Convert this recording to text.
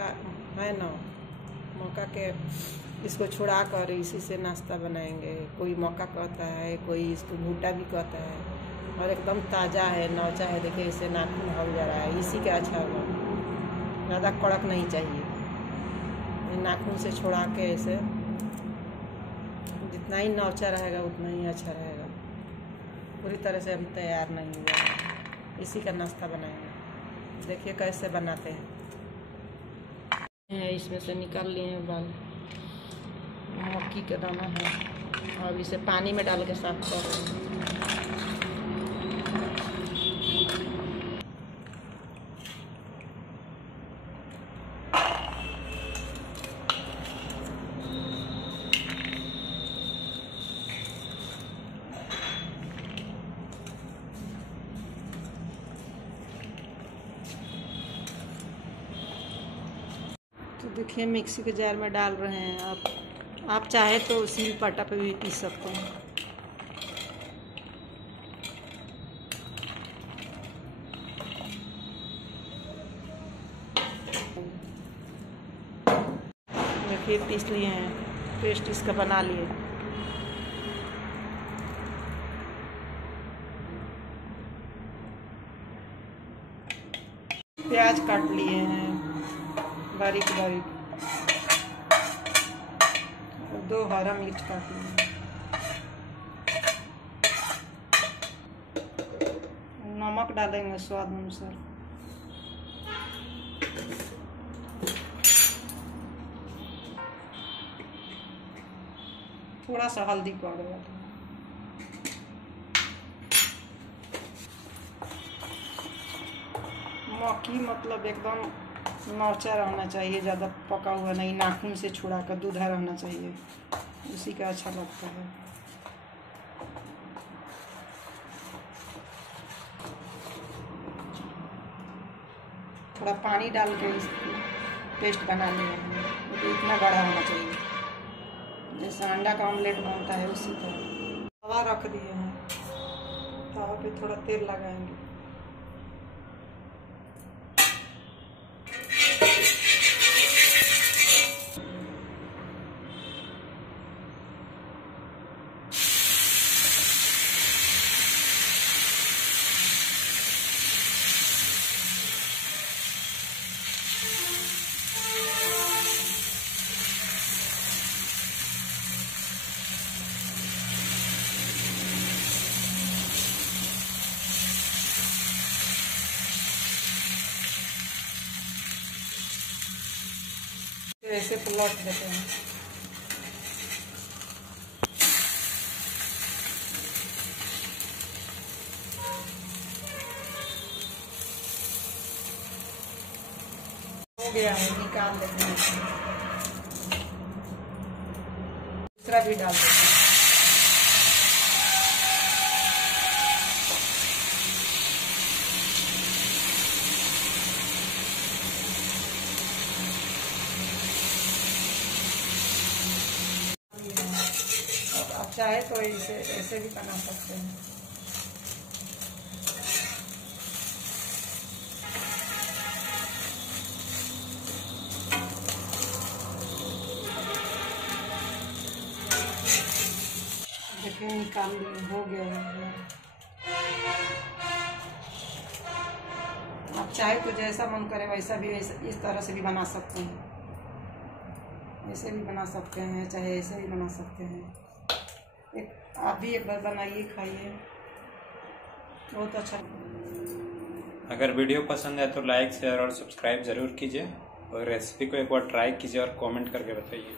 है ना, मक्का के इसको छुड़ा कर इसी से नाश्ता बनाएंगे। कोई मक्का कहता है, कोई इसको भुट्टा भी कहता है, और एकदम ताज़ा है, नौचा है। देखिए इसे नाखून हल जा रहा है, इसी का अच्छा होगा। ज़्यादा कड़क नहीं चाहिए, नाखून से छुड़ा के इसे जितना ही नौचा रहेगा उतना ही अच्छा रहेगा। पूरी तरह से हम तैयार नहीं हुआ है, इसी का नाश्ता बनाएंगे। देखिए कैसे बनाते हैं। इसमें से निकाल लिए हैं बाल, मक्की का दाना है, और इसे पानी में डाल के साफ कर रहे हैं। तो देखिए मिक्सी के जार में डाल रहे हैं। आप चाहे तो सील पाटा पे भी पीस सकते हैं। देखिए पीस लिए हैं, पेस्ट इसका बना लिए। प्याज काट लिए हैं बारीक बारीक, 2 हरा मिर्च काट लिए। नमक डालेंगे स्वाद अनुसार। थोड़ा सा हल्दी पाउडर डालेंगे। मक्की मतलब एकदम नौचा रहना चाहिए, ज़्यादा पका हुआ नहीं, नाखून से छुड़ा कर दूधा रहना चाहिए, उसी का अच्छा लगता है। थोड़ा पानी डाल के इसकी पेस्ट बना लिया है। तो इतना बड़ा होना चाहिए जैसे अंडा का ऑमलेट बनता है उसी तरह। तवा रख दिए हैं, तवा पे थोड़ा तेल लगाएंगे। ऐसे पलट देते हैं। हो गया है, निकाल देते हैं। दूसरा भी डाल देते हैं। आप चाहे तो इसे ऐसे भी बना सकते हैं। देखिए निकाल लिए, हो गया है। आप चाहे तो जैसा मन करे वैसा भी इस तरह से भी बना सकते हैं। ऐसे भी बना सकते हैं, चाहे ऐसे भी बना सकते हैं। आप भी एक बार बनाइए, खाइए, बहुत अच्छा। अगर वीडियो पसंद है तो लाइक शेयर और सब्सक्राइब ज़रूर कीजिए, और रेसिपी को एक बार ट्राई कीजिए और कमेंट करके बताइए।